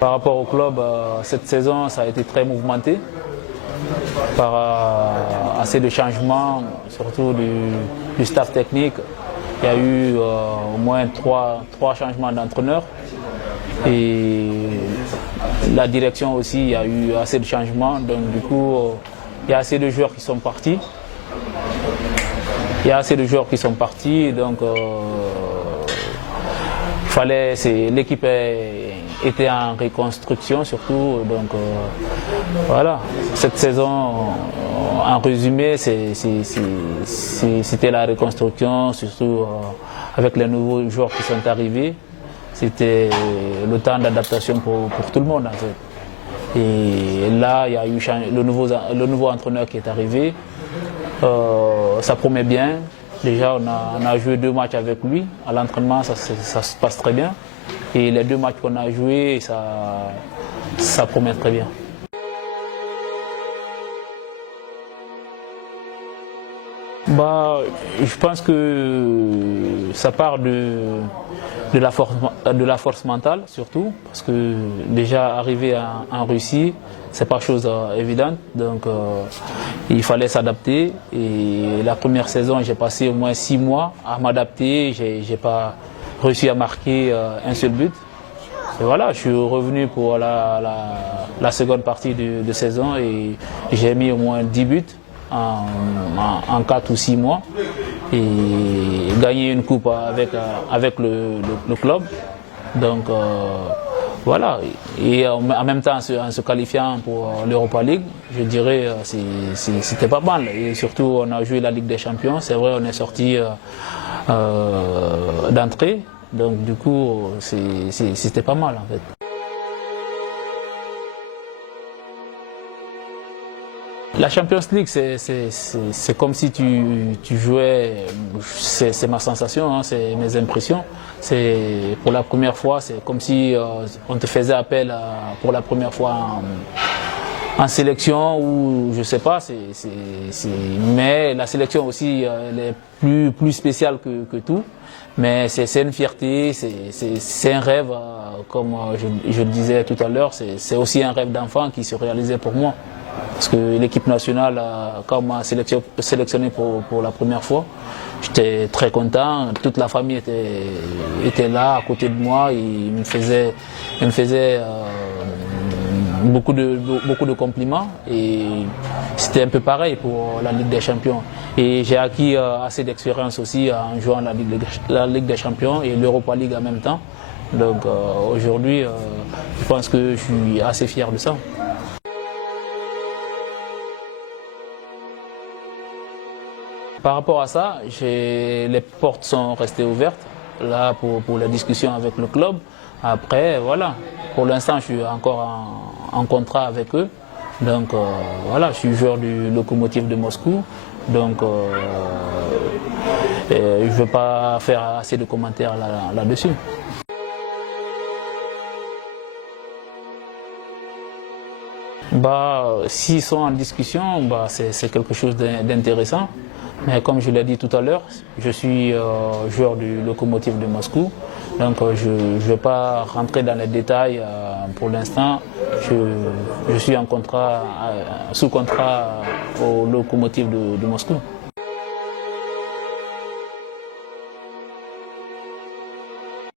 Par rapport au club, cette saison, ça a été très mouvementé par assez de changements, surtout du staff technique. Il y a eu au moins trois changements d'entraîneur. Et la direction aussi, il y a eu assez de changements. Donc du coup, il y a assez de joueurs qui sont partis. Donc l'équipe était en reconstruction surtout. Donc voilà, cette saison, en résumé, c'était la reconstruction, surtout avec les nouveaux joueurs qui sont arrivés. C'était le temps d'adaptation pour tout le monde en fait. Et là, il y a eu le nouveau entraîneur qui est arrivé. Ça promet bien. Déjà, on a joué 2 matchs avec lui. À l'entraînement, ça se passe très bien. Et les 2 matchs qu'on a joués, ça promet très bien. Je pense que ça part de la force mentale surtout, parce que déjà arriver en Russie, c'est pas chose évidente, donc il fallait s'adapter. Et la première saison, j'ai passé au moins 6 mois à m'adapter, j'ai pas réussi à marquer un seul but. Et voilà, je suis revenu pour la seconde partie de saison et j'ai mis au moins 10 buts en 4 ou 6 mois et gagner une coupe avec le club. Donc voilà, et en même temps en se qualifiant pour l'Europa League, je dirais c'était pas mal. Et surtout on a joué la Ligue des Champions, c'est vrai on est sorti d'entrée, donc du coup c'était pas mal en fait. La Champions League, c'est comme si tu jouais, c'est ma sensation, hein, c'est mes impressions. Pour la première fois, c'est comme si on te faisait appel pour la première fois en sélection ou je sais pas. Mais la sélection aussi, elle est plus spéciale que tout. Mais c'est une fierté, c'est un rêve, comme je le disais tout à l'heure, c'est aussi un rêve d'enfant qui se réalisait pour moi. Parce que l'équipe nationale, quand on m'a sélectionné pour la première fois, j'étais très content. Toute la famille était là à côté de moi. Il me faisait beaucoup de compliments. Et c'était un peu pareil pour la Ligue des Champions. Et j'ai acquis assez d'expérience aussi en jouant la Ligue des Champions et l'Europa League en même temps. Donc aujourd'hui, je pense que je suis assez fier de ça. Par rapport à ça, les portes sont restées ouvertes là pour la discussion avec le club. Après, voilà, pour l'instant, je suis encore en contrat avec eux. Donc voilà, je suis joueur du Lokomotiv de Moscou. Donc je ne veux pas faire assez de commentaires là-dessus. S'ils sont en discussion, c'est quelque chose d'intéressant. Mais comme je l'ai dit tout à l'heure, je suis joueur du Lokomotiv de Moscou. Donc je ne vais pas rentrer dans les détails pour l'instant. Je suis sous contrat au Lokomotiv de Moscou.